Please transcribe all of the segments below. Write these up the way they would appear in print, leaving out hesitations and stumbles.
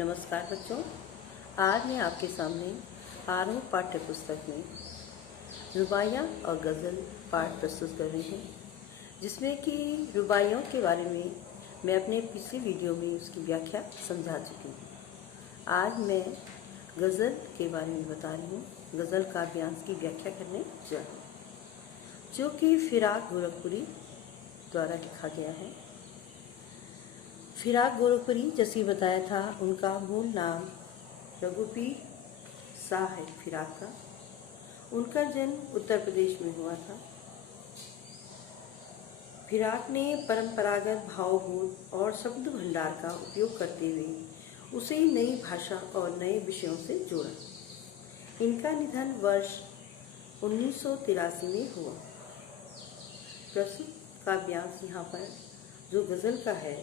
नमस्कार बच्चों, आज मैं आपके सामने आरोह पाठ्य पुस्तक में रुबाइयाँ और गज़ल पाठ प्रस्तुत कर रही हूँ, जिसमें कि रुबाइयों के बारे में मैं अपने पिछले वीडियो में उसकी व्याख्या समझा चुकी हूँ। आज मैं गज़ल के बारे में बता रही हूँ। गज़ल काव्यांश की व्याख्या करने जा रही हूँ, जो कि फिराक गोरखपुरी द्वारा लिखा गया है। फिराक गोरखपुरी जैसे बताया था, उनका मूल नाम रघुपीर शाह है। फिराक का उनका जन्म उत्तर प्रदेश में हुआ था। फिराक ने परंपरागत भावभूत और शब्द भंडार का उपयोग करते हुए उसे नई भाषा और नए विषयों से जोड़ा। इनका निधन वर्ष 1983 में हुआ। प्रस्तुत काव्यांश यहाँ पर जो गज़ल का है,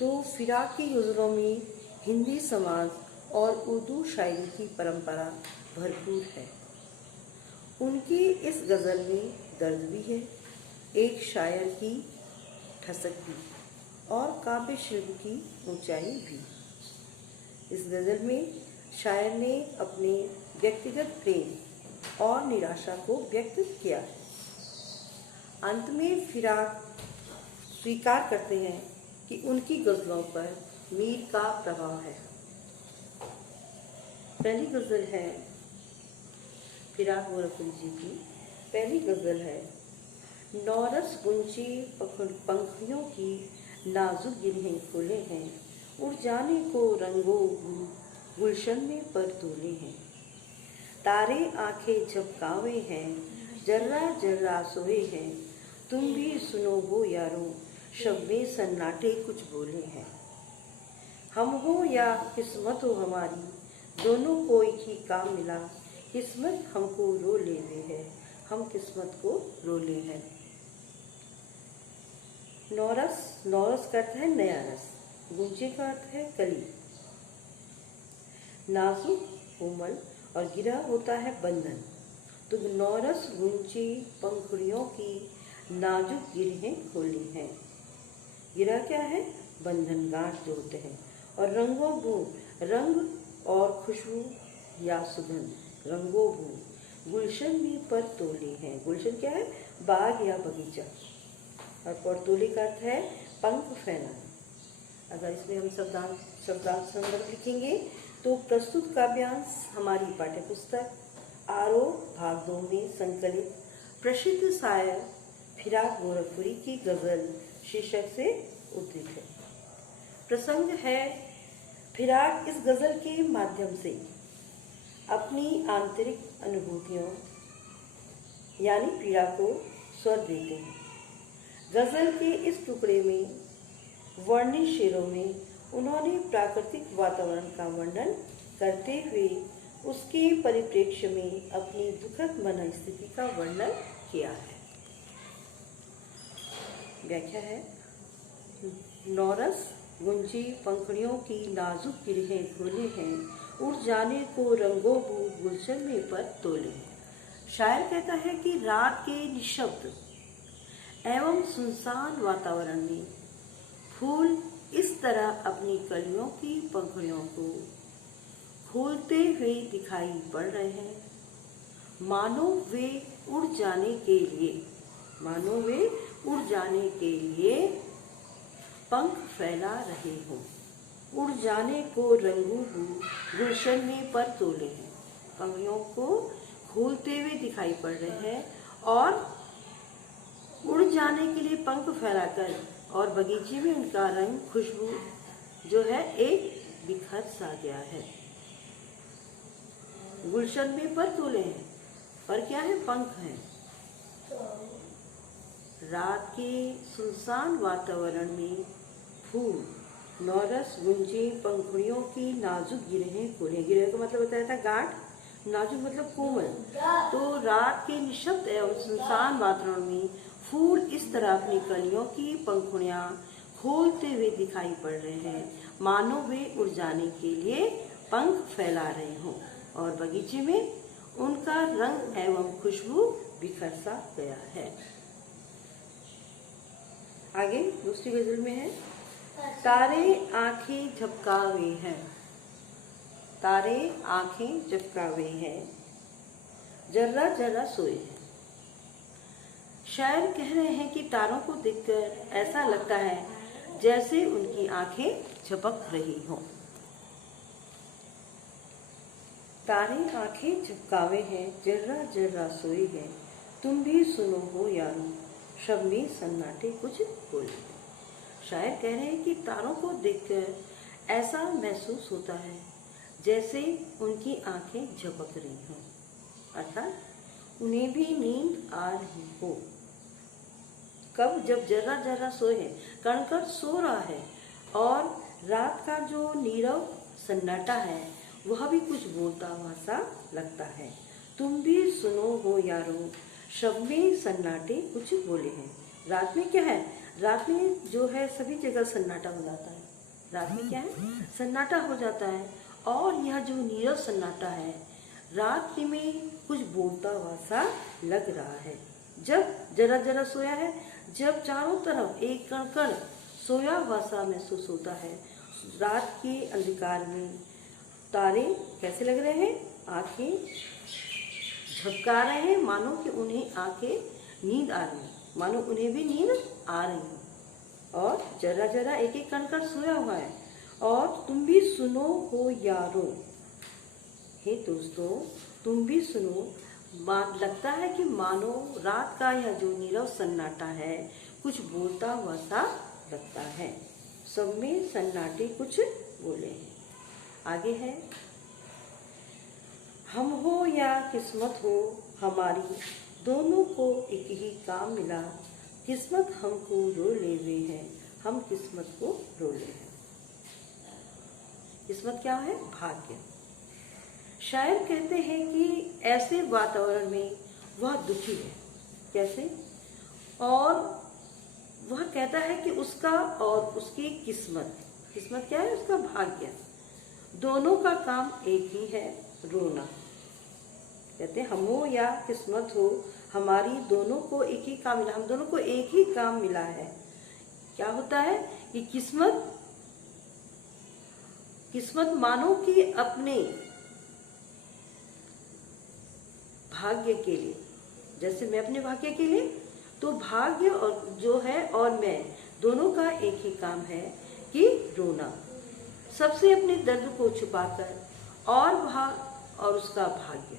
तो फिराक की गज़लों में हिंदी समाज और उर्दू शायरी की परंपरा भरपूर है। उनकी इस गज़ल में दर्द भी है, एक शायर की ठसक भी और काव्य शिल्प की ऊंचाई भी। इस गज़ल में शायर ने अपने व्यक्तिगत प्रेम और निराशा को व्यक्त किया है। अंत में फिराक स्वीकार करते हैं कि उनकी गज़लों पर मीर का प्रभाव है। पहली गज़ल है फिराक गोरखपुरी जी की। पहली गज़ल है, नौरस गुंचे पंखुड़ियों की नाजुक गिरहें खोले हैं, उड़ जाने को रंगों गुलशन में पर तोले हैं। तारे आंखें झपकावे हैं, जर्रा जर्रा सोए हैं, तुम भी सुनो हो यारों, शब में सन्नाटे कुछ बोले हैं। हम हो या किस्मत हो हमारी, दोनों को एक ही काम मिला, किस्मत हमको रो ले है, हम किस्मत को रो ले हैं। नौरस, नौरस का अर्थ है नया रस, गुंचे का अर्थ है कली। नाजुक, कोमल और गिरा होता है बंधन। तो नौरस गुंचे पंखुड़ियों की नाजुक गिरहें खोली हैं। गिरा क्या है? बंधन, गांठ जो होते हैं। और रंगों गुण, रंग और खुशबू या सुगंध, रंगों गुण गुलशन में पर तोले हैं। गुलशन क्या है? बाग या बगीचा। और परतोले का अर्थ है पंख फैलाना। अगर इसमें हम शब्दांश संदर्भ लिखेंगे तो प्रस्तुत काव्यांश हमारी पाठ्य पुस्तक आरोह भाग 2 में संकलित प्रसिद्ध शायर फिराक गोरखपुरी की गज़ल शीर्षक से उद्धृत है। प्रसंग है, फिराक इस गज़ल के माध्यम से अपनी आंतरिक अनुभूतियों यानी पीड़ा को स्वर देते हैं। गज़ल के इस टुकड़े में वर्णित शेरों में उन्होंने प्राकृतिक वातावरण का वर्णन करते हुए उसके परिप्रेक्ष्य में अपनी दुखद मन स्थिति का वर्णन किया है। व्याख्या है, नौरस गुंजी पंखुड़ियों की नाजुक गिरहें खोले हैं, उड़ जाने को रंगों गुलशन में पर तोले। शायर कहता है कि रात के निशब्द एवं सुनसान वातावरण में फूल इस तरह अपनी कलियों की पंखुड़ियों को खोलते हुए दिखाई पड़ रहे हैं, मानो वे उड़ जाने के लिए पंख फैला रहे हों। उड़ जाने को रंगू गुलशन में पर तोले हैं। पंखुड़ियों को खोलते हुए दिखाई पड़ रहे हैं और उड़ जाने के लिए पंख फैलाकर, और बगीचे में उनका रंग खुशबू जो है एक बिखर सा गया है। गुलशन में पर तोले हैं, पर क्या है? पंख हैं। रात के सुनसान वातावरण में फूल, नौरस गुंजे पंखुड़ियों की नाजुक गिरहें खोले। गिरह का मतलब बताया था गांठ, नाजुक मतलब कोमल। तो रात के निशब्द एवं सुनसान वातावरण में फूल इस तरह अपनी कलियों की पंखुड़ियां खोलते हुए दिखाई पड़ रहे हैं, मानो वे उड़ जाने के लिए पंख फैला रहे हों, और बगीचे में उनका रंग एवं खुशबू बिखर सा गया है। आगे दूसरी गज़ल में है, तारे आंखें झपकावे हैं, तारे आंखें झपकावे हैं, जर्रा जर्रा सोए हैं। शायर कह रहे हैं कि तारों को देखकर ऐसा लगता है जैसे उनकी आंखें झपक रही हों। तारे आंखें झपकावे हैं, जर्रा जर्रा सोए हैं, तुम भी सुनो हो यारो, शब में सन्नाटे कुछ बोले। शायर कह रहे हैं कि तारों को देखकर ऐसा महसूस होता है जैसे उनकी आंखें झपक रही हों, अर्थात उन्हें भी नींद आ रही हो। कब? जब जर्रा जर्रा सोए हैं, कण सो रहा है और रात का जो नीरव सन्नाटा है वह भी कुछ बोलता हुआ सा लगता है। तुम भी सुनो हो यारो, शब में सन्नाटे कुछ बोले हैं। रात में क्या है? रात में जो है सभी जगह सन्नाटा हो जाता है। रात में क्या है? सन्नाटा हो जाता है और यह जो नीरव सन्नाटा है रात में कुछ बोलता हुआ सा लग रहा है। जब जरा जरा सोया है, जब चारों तरफ एक कण कण सोया हुआ सा महसूस होता है, रात के अंधकार में तारे कैसे लग रहे हैं? आंखें झपका रहे हैं, मानो कि उन्हें आंखें नींद आ रही है, मानो उन्हें भी नींद आ रही है। और जरा जरा एक एक कण कण सोया हुआ है। और तुम भी सुनो हो यारो, हे दोस्तों तुम भी सुनो। लगता है कि मानो रात का यह जो नीरव सन्नाटा है कुछ बोलता हुआ सा लगता है। सब में सन्नाटे कुछ बोले हैं। आगे है, हम हो या किस्मत हो हमारी, दोनों को एक ही काम मिला, किस्मत हमको रो लेवे है, हम किस्मत को रो ले हैं। किस्मत क्या है? भाग्य। शायर कहते हैं कि ऐसे वातावरण में वह दुखी है। कैसे? और वह कहता है कि उसका और उसकी किस्मत, किस्मत क्या है? उसका भाग्य, दोनों का काम एक ही है, रोना। कहते हैं हम हो या किस्मत हो हमारी, दोनों को एक ही काम मिला, हम दोनों को एक ही काम मिला है। क्या होता है कि किस्मत मानो कि अपने भाग्य के लिए, जैसे मैं अपने भाग्य के लिए, तो भाग्य और जो है और मैं दोनों का एक ही काम है कि रोना। सबसे अपने दर्द को छुपाकर और और उसका भाग्य,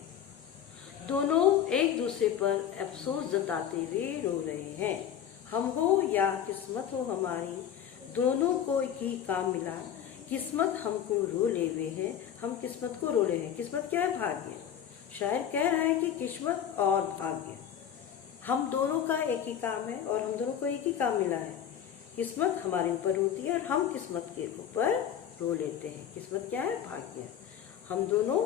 दोनों एक दूसरे पर अफसोस जताते हुए रो रहे हैं। हम हो या किस्मत हो हमारी, दोनों को एक ही काम मिला, किस्मत हमको रो ले हुए है, हम किस्मत को रो ले हैं। किस्मत क्या है? भाग्य। शायर कह रहा है कि किस्मत और भाग्य हम दोनों का एक ही काम है और हम दोनों को एक ही काम मिला है। किस्मत हमारे ऊपर रोती है और हम किस्मत के ऊपर रो लेते हैं। किस्मत क्या है? भाग्य। हम दोनों,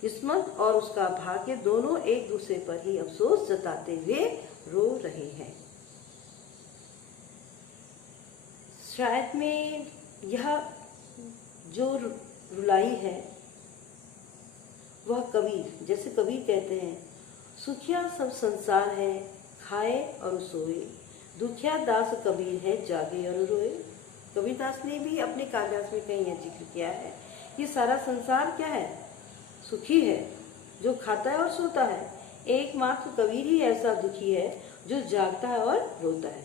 किस्मत और उसका भाग्य, दोनों एक दूसरे पर ही अफसोस जताते हुए रो रहे हैं। शायद में यह जो रुलाई है वह कबीर, जैसे कबीर कहते हैं, सुखिया सब संसार है खाए और सोए, दुखिया दास कबीर है जागे और रोए। कबीर दास ने भी अपने काव्यास में कहीं यह जिक्र किया है कि सारा संसार क्या है? सुखी है, जो खाता है और सोता है। एकमात्र कबीर ही ऐसा दुखी है जो जागता है और रोता है।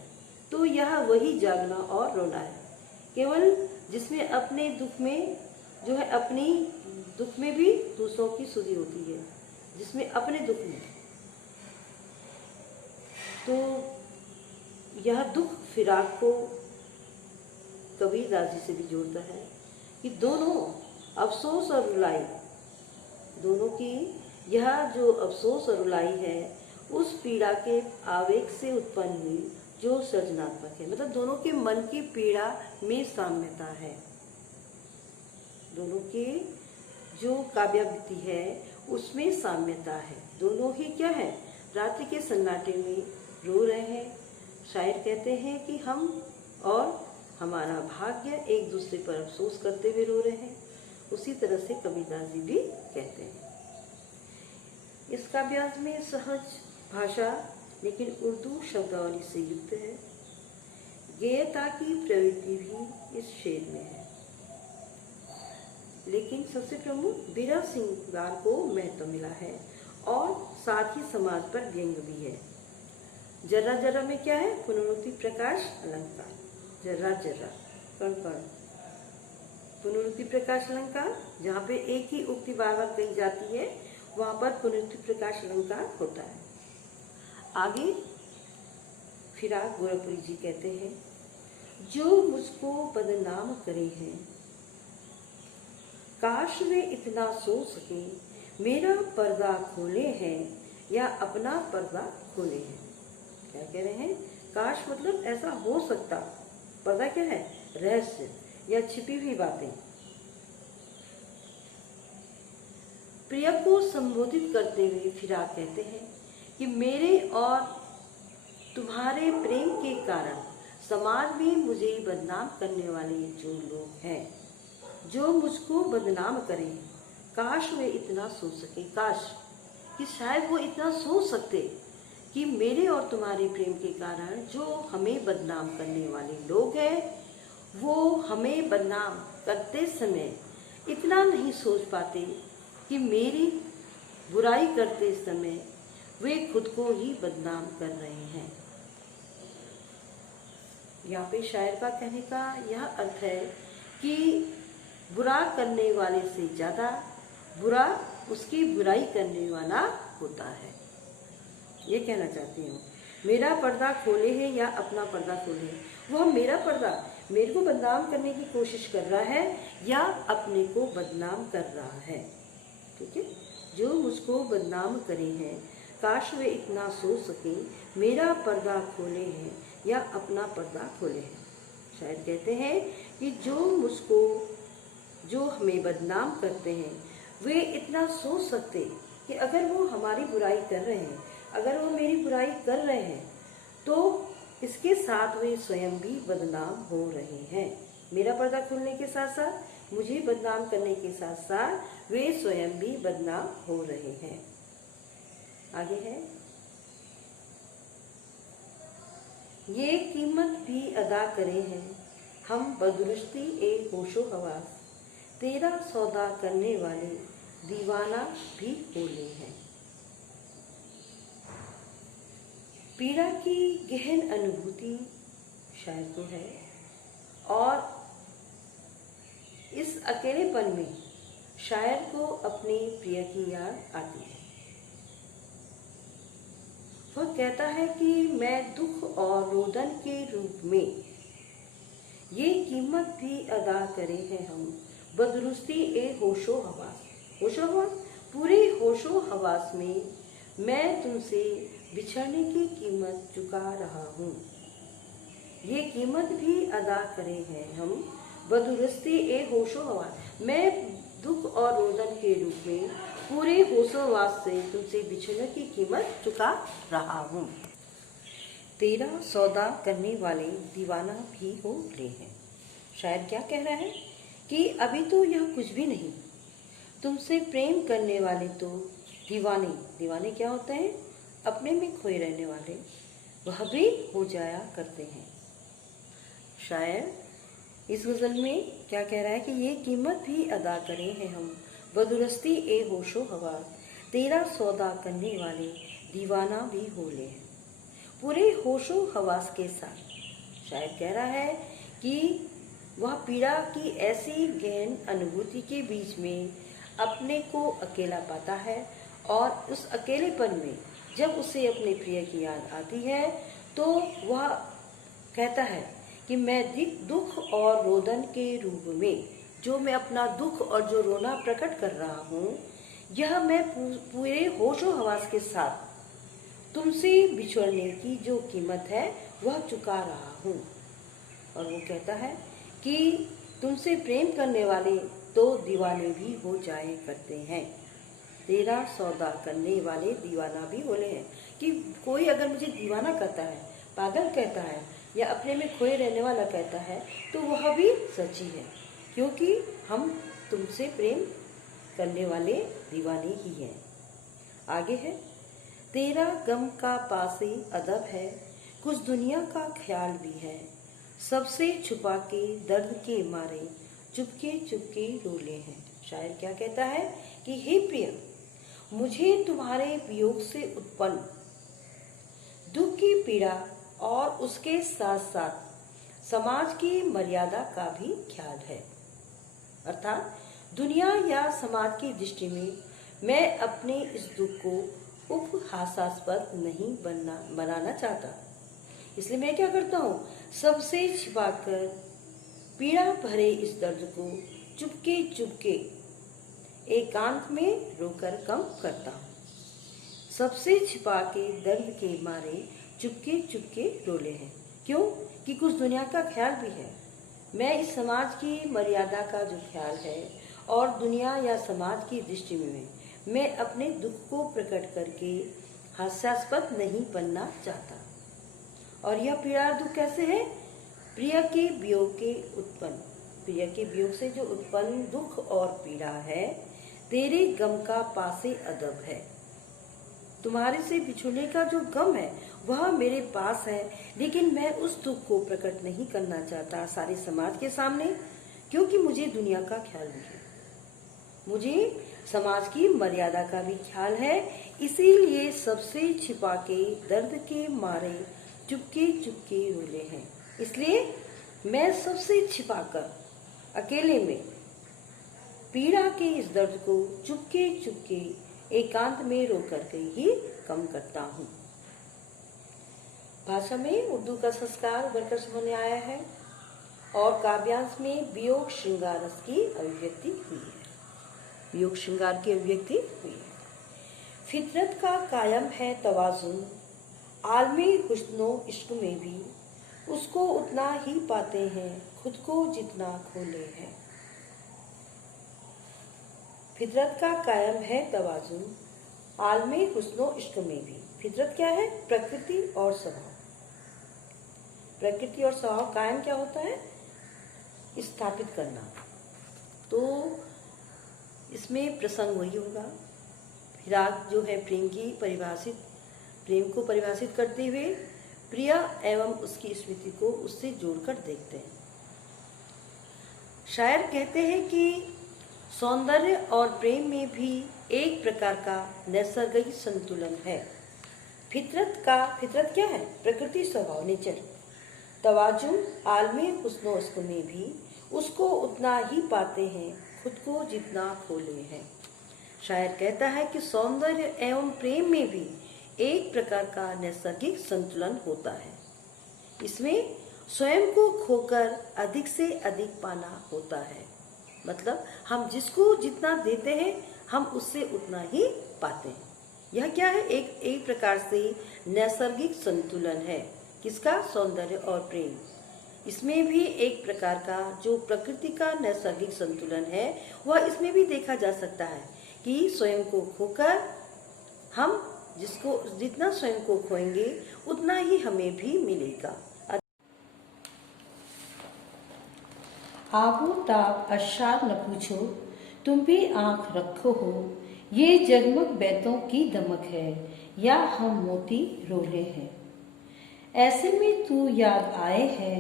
तो यह वही जागना और रोना है, केवल जिसमें अपने दुख में जो है, अपनी दुख में भी दूसरों की सुधि होती है, जिसमें अपने दुख में, तो यह दुख फिराक को कबीर दास जी से भी जोड़ता है कि दोनों अफसोस और रुलाई, दोनों की यह जो अफसोस और रुलाई है उस पीड़ा के आवेग से उत्पन्न हुई जो सृजनात्मक है। मतलब दोनों के मन की पीड़ा में साम्यता है। दोनों के जो काव्यावृत्ति है उसमें साम्यता है। दोनों ही क्या है? रात्रि के सन्नाटे में रो रहे हैं। शायर कहते हैं कि हम और हमारा भाग्य एक दूसरे पर अफसोस करते हुए रो रहे हैं। उसी तरह से कबीरदास जी भी कहते हैं। इस काव्यास में सहज भाषा लेकिन उर्दू शब्दावली से युक्त है। गेयता की प्रवृत्ति भी इस शेर में है। लेकिन सबसे प्रमुख वीरा श्रृंगार को महत्व मिला है और साथ ही समाज पर व्यंग भी है। जर्रा जर्रा में क्या है? पुनरुक्ति प्रकाश अलंकार। जर्रा जर्रा, कण कण, पुनरुक्ति प्रकाश अलंकार। जहाँ पे एक ही उक्ति बार बार कही जाती है वहां पर पुनरुक्ति प्रकाश अलंकार होता है। आगे फिराक गोरखपुरी जी कहते हैं, जो मुझको बदनाम करे हैं, काश वे इतना सोच सके, मेरा पर्दा खोले हैं या अपना पर्दा खोले हैं। क्या कह रहे हैं? काश मतलब ऐसा हो सकता। पर्दा क्या है? रहस्य या छिपी हुई बातें। प्रिय को संबोधित करते हुए फिराक कहते हैं कि मेरे और तुम्हारे प्रेम के कारण समाज में मुझे बदनाम करने वाले जो लोग हैं, जो मुझको बदनाम करें, काश वे इतना सोच सके। काश कि शायद वो इतना सोच सकते कि मेरे और तुम्हारे प्रेम के कारण जो हमें बदनाम करने वाले लोग हैं, वो हमें बदनाम करते समय इतना नहीं सोच पाते कि मेरी बुराई करते समय वे खुद को ही बदनाम कर रहे हैं। यहाँ पे शायर का कहने का यह अर्थ है कि बुरा करने वाले से ज्यादा बुरा उसकी बुराई करने वाला होता है। ये कहना चाहती हूँ। मेरा पर्दा खोले है या अपना पर्दा खोले, वह मेरा पर्दा मेरे को बदनाम करने की कोशिश कर रहा है या अपने को बदनाम कर रहा है। ठीक है? जो मुझको बदनाम करे हैं, काश वे इतना सोच सके, मेरा पर्दा खोले हैं या अपना पर्दा खोले हैं। शायद कहते हैं कि जो हमें बदनाम करते हैं, वे इतना सोच सकते कि अगर वो हमारी बुराई कर रहे हैं, अगर वो मेरी बुराई कर रहे हैं, तो इसके साथ वे स्वयं भी बदनाम हो रहे हैं। मेरा पर्दा खुलने के साथ साथ, मुझे बदनाम करने के साथ साथ वे स्वयं भी बदनाम हो रहे हैं। आगे है, ये कीमत भी अदा करे हैं हम बदरुस्ती ए होशो हवास, तेरा सौदा करने वाले दीवाना भी बोले हैं। पीड़ा की गहन अनुभूति शायर को है और इस अकेलेपन में शायर को अपने प्रिय की याद आती है। वह कहता है कि मैं दुख और रोदन के रूप में ये कीमत भी अदा करे हैं हम बदरुस्ती ए होशो हवास। होशो हवास, पूरे होशो हवास में मैं तुमसे बिछड़ने की कीमत चुका रहा हूँ। ये कीमत भी अदा करे हैं हम बदरुस्ती ए होशो हवास। मैं दुख और रोदन के रूप में पूरे होशोहवास से तुमसे बिछड़ने की कीमत चुका रहा हूँ। तेरा सौदा करने वाले दीवाना भी हो रहे हैं। शायद क्या कह रहा है कि अभी तो यह कुछ भी नहीं, तुमसे प्रेम करने वाले तो दीवाने। दीवाने क्या होते हैं? अपने में खोए रहने वाले, वह भी हो जाया करते हैं। शायर इस गजल में क्या कह रहा है कि ये कीमत भी अदा करे हैं हम बदरुस्ती ए होशो हवास, तेरा सौदा करने वाले दीवाना भी हो ले हैं। पूरे होशो हवास के साथ शायद कह रहा है कि वह पीड़ा की ऐसी गहन अनुभूति के बीच में अपने को अकेला पाता है और उस अकेलेपन में जब उसे अपने प्रिय की याद आती है तो वह कहता है कि मैं दुख और रोदन के रूप में जो मैं अपना दुख और जो रोना प्रकट कर रहा हूँ, यह मैं पूरे होशो हवास के साथ तुमसे बिछड़ने की जो कीमत है वह चुका रहा हूँ। और वो कहता है कि तुमसे प्रेम करने वाले तो दीवाने भी हो जाए करते हैं। तेरा सौदा करने वाले दीवाना भी बोले हैं कि कोई अगर मुझे दीवाना कहता है, पागल कहता है या अपने में खोए रहने वाला कहता है तो वह भी सच्ची है, क्योंकि हम तुमसे प्रेम करने वाले दीवाने ही हैं। आगे है, तेरा गम का पासे अदब है, कुछ दुनिया का ख्याल भी है, सबसे छुपा के दर्द के मारे चुपके चुपके रोले हैं। शायर क्या कहता है कि हे प्रिय, मुझे तुम्हारे वियोग से उत्पन्न दुख की पीड़ा और उसके साथ साथ समाज की मर्यादा का भी ख्याल है। अर्थात दुनिया या समाज की दृष्टि में मैं अपने इस दुख को उपहासास्पद नहीं बनाना चाहता। इसलिए मैं क्या करता हूँ, सबसे छिपाकर पीड़ा भरे इस दर्द को चुपके चुपके एकांत में रोकर कम करता हूँ। सबसे छिपा के दर्द के मारे चुपके चुपके रोले हैं। क्यों? कि कुछ दुनिया का ख्याल भी है। मैं इस समाज की मर्यादा का जो ख्याल है और दुनिया या समाज की दृष्टि में मैं अपने दुख को प्रकट करके हास्यास्पद नहीं बनना चाहता। और यह पीड़ा और दुख कैसे है? प्रिय के वियोग के उत्पन्न, प्रिय के वियोग से जो उत्पन्न दुख और पीड़ा है, तेरे गम का पासे अदब है। तुम्हारे से बिछुड़ने का जो गम है वह मेरे पास है, लेकिन मैं उस दुख को प्रकट नहीं करना चाहता सारे समाज के सामने, क्योंकि मुझे दुनिया का ख्याल भी है, मुझे समाज की मर्यादा का भी ख्याल है। इसीलिए सबसे छिपा के दर्द के मारे चुपके चुपके रोले हैं। इसलिए मैं सबसे छिपाकर अकेले में पीड़ा के इस दर्द को चुपके चुपके एकांत में रो करके ही कम करता हूँ। भाषा में उर्दू का संस्कार उभरकर सामने आया है और काव्यांश में वियोग श्रृंगार रस की अभिव्यक्ति हुई है। वियोग श्रृंगार की अभिव्यक्ति हुई है। फितरत का कायम है तवाजुन, आलमी हुस्नो इश्क में भी उसको उतना ही पाते हैं खुद को जितना खोले हैं। फितरत का कायम है तवाजुन, आलमी हुस्नो इश्क में भी। फितरत क्या है? प्रकृति और स्वभाव। प्रकृति और स्वभाव कायम क्या होता है? स्थापित करना। तो इसमें प्रसंग वही होगा। फिराक जो है प्रेम को परिभाषित करते हुए प्रिय एवं उसकी स्मृति को उससे जोड़कर देखते हैं। शायर कहते हैं कि सौंदर्य और प्रेम में भी एक प्रकार का नैसर्गिक संतुलन है। फितरत क्या है? प्रकृति, स्वभाव, नेचर। तवाजुन आलमी हुस्नो इश्क में भी उसको उतना ही पाते हैं खुद को जितना खोले हैं। शायर कहता है कि सौंदर्य एवं प्रेम में भी एक प्रकार का नैसर्गिक संतुलन होता है। इसमें स्वयं को खोकर अधिक से अधिक पाना होता है। मतलब हम जिसको जितना देते हैं हम उससे उतना ही पाते हैं। यह क्या है? एक प्रकार से नैसर्गिक संतुलन है। किसका? सौंदर्य और प्रेम। इसमें भी एक प्रकार का जो प्रकृति का नैसर्गिक संतुलन है वह इसमें भी देखा जा सकता है कि स्वयं को खोकर हम जितना स्वयं को खोएंगे उतना ही हमें भी मिलेगा। आबो ताब अशार न पूछो, तुम भी आंख रखो हो, ये जगमग बैतों की दमक है या हम मोती रोले हैं। ऐसे में तू याद आए है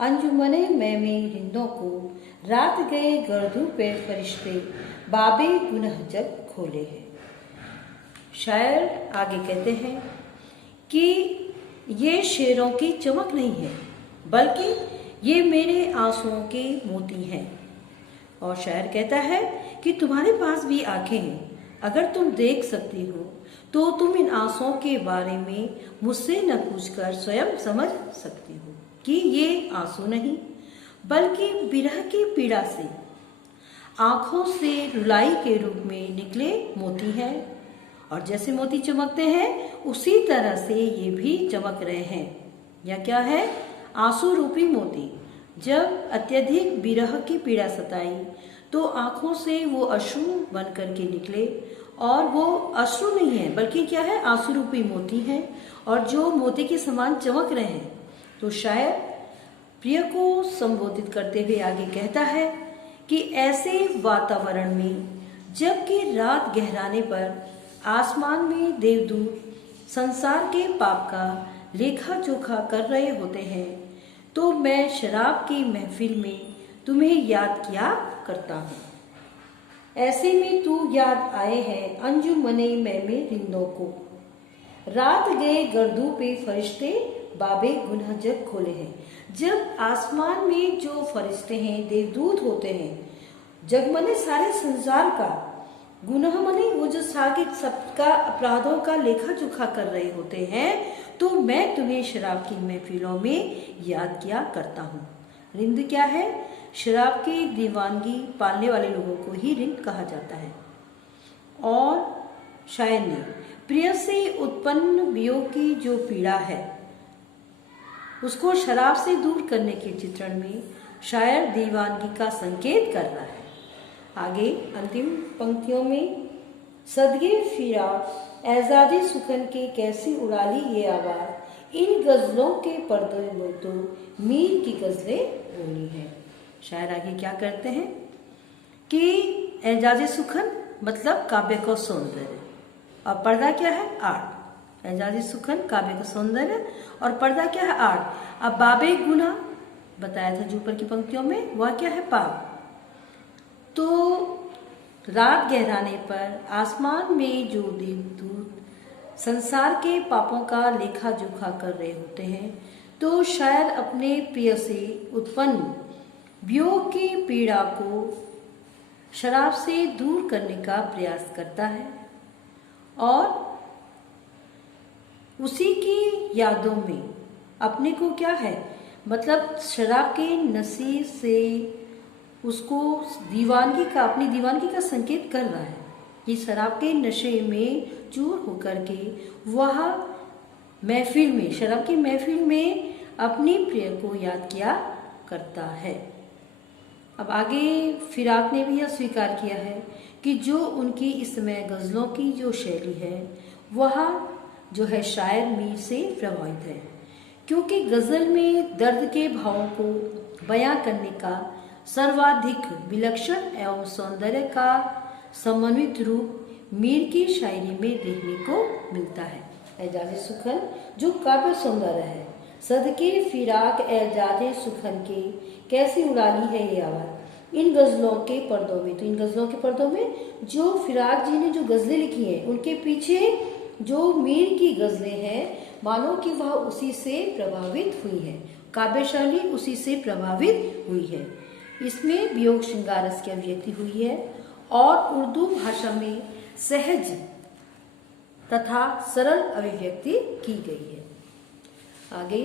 अंजुमने में रिंदों को, रात गए गर्दू पे फरिश्ते बाबे गुनह जब खोले हैं। शायर आगे कहते हैं कि ये शेरों की चमक नहीं है बल्कि ये मेरे आंसुओं के मोती हैं। और शायर कहता है कि तुम्हारे पास भी आंखें हैं, अगर तुम देख सकती हो तो तुम इन आंसुओं के बारे में मुझसे न पूछकर स्वयं समझ सकती हो कि ये आंसू नहीं बल्कि विरह की पीड़ा से आंखों से रुलाई के रूप में निकले मोती हैं। और जैसे मोती चमकते हैं उसी तरह से ये भी चमक रहे हैं। यह क्या है? आंसू रूपी मोती। जब अत्यधिक विरह की पीड़ा सताई तो आंखों से वो अश्रु बन करके निकले, और वो अश्रु नहीं है बल्कि क्या है? आंसू रूपी मोती हैं, और जो मोती के समान चमक रहे हैं। तो शायर प्रिय को संबोधित करते हुए आगे कहता है कि ऐसे वातावरण में जबकि रात गहराने पर आसमान में देवदूत संसार के पाप का लेखा जोखा कर रहे होते हैं, तो मैं शराब की महफिल में तुम्हें याद किया करता हूँ। ऐसे में तू याद आए हैं अंजुमने में रिंदों को। रात गए गर्दू पे फरिश्ते बाबे गुनाह जग खोले हैं। जब आसमान में जो फरिश्ते हैं देवदूत होते हैं, जग मने सारे संसार का, गुनाह मने वो जो सागे सबका अपराधों का लेखा जोखा कर रहे होते हैं, तो मैं तुम्हें शराब की महफिलों में याद किया करता हूँ। रिंद क्या है? शराब की दीवानगी पालने वाले लोगों को ही रिंद कहा जाता है। और शायर ने प्रिय से उत्पन्न वियोग की जो पीड़ा है उसको शराब से दूर करने के चित्रण में शायर दीवानगी का संकेत कर रहा है। आगे अंतिम पंक्तियों में सदगे फिरा एजादी सुखन के कैसी उड़ाली ये आवाज, इन गजलों के पर्दे में तो मीर की गजलें बोली हैं। शायर आगे क्या करते हैं कि एजाजी सुखन मतलब काव्य का सौंदर्य, और पर्दा क्या है? आर्ट। एजाजी सुखन काव्य का सौंदर्य और पर्दा क्या है? आर्ट। अब बाबे गुना बताया था जो ऊपर की पंक्तियों में, वह क्या है? पाप। तो रात गहराने पर आसमान में जो देवदूत संसार के पापों का लेखा जोखा कर रहे होते हैं, तो शायर अपने प्रिय से उत्पन्न वियोग की पीड़ा को शराब से दूर करने का प्रयास करता है और उसी की यादों में अपने को क्या है, मतलब शराब के नशे से उसको दीवानगी का, अपनी दीवानगी का संकेत कर रहा है कि शराब के नशे में चूर होकर के वह महफिल में, शराब की महफिल में अपनी प्रिय को याद किया करता है। अब आगे फिराक ने भी यह स्वीकार किया है कि जो उनकी इस समय गज़लों की जो शैली है वह जो है शायर मीर से प्रभावित है, क्योंकि गज़ल में दर्द के भावों को बयां करने का सर्वाधिक विलक्षण एवं सौंदर्य का समन्वित रूप मीर की शायरी में देखने को मिलता है। एजाजे सुखन जो काव्य सौंदर्य है, सदके फिराक एजाजे सुखन के कैसी उड़ाली है ये आवाज, इन गजलों के पर्दों में, तो इन गजलों के पर्दों में जो फिराक जी ने जो गजलें लिखी हैं उनके पीछे जो मीर की गजलें हैं, मानो कि वह उसी से प्रभावित हुई है, काव्य शैली उसी से प्रभावित हुई है। इसमें वियोग श्रृंगार रस की अभिव्यक्ति हुई है और उर्दू भाषा में सहज तथा सरल अभिव्यक्ति की गई है। आगे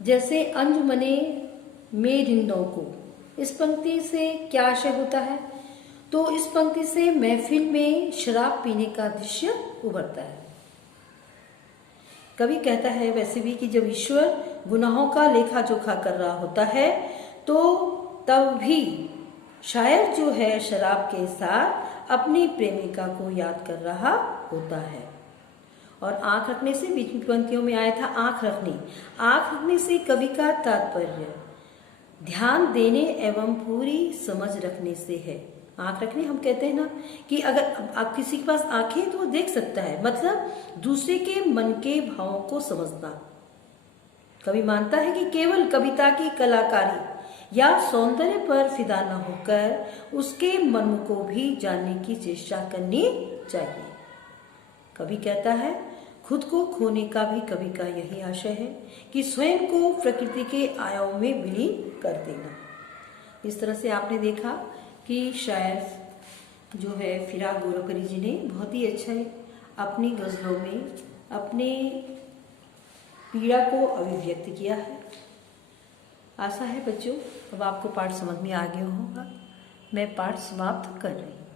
जैसे अंजुमने में रिंदों को, इस पंक्ति से क्या आशय होता है? तो इस पंक्ति से महफिल में शराब पीने का दृश्य उभरता है। कवि कहता है वैसे भी कि जब ईश्वर गुनाहों का लेखा जोखा कर रहा होता है तो तब भी शायर जो है शराब के साथ अपनी प्रेमिका को याद कर रहा होता है। और आंख रखने से बीच में पंक्तियों में आया था आंख रखने, आंख रखने से कवि का तात्पर्य ध्यान देने एवं पूरी समझ रखने से है। आंख रखने हम कहते हैं ना कि अगर आप किसी के पास आंखें तो वो देख सकता है, मतलब दूसरे के मन के भावों को समझना। कवि मानता है कि केवल कविता की कलाकारी या सौंदर्य पर फिदा न होकर उसके मन को भी जानने की चेष्टा करनी चाहिए। कवि कहता है खुद को खोने का भी कवि का यही आशय है कि स्वयं को प्रकृति के आयामों में विलीन कर देना। इस तरह से आपने देखा कि शायर जो है फिराक गोरखपुरी जी ने बहुत ही अच्छा है अपनी गज़लों में अपने पीड़ा को अभिव्यक्त किया है। आशा है बच्चों अब आपको पाठ समझ में आ गया होगा। मैं पाठ समाप्त कर रही हूँ।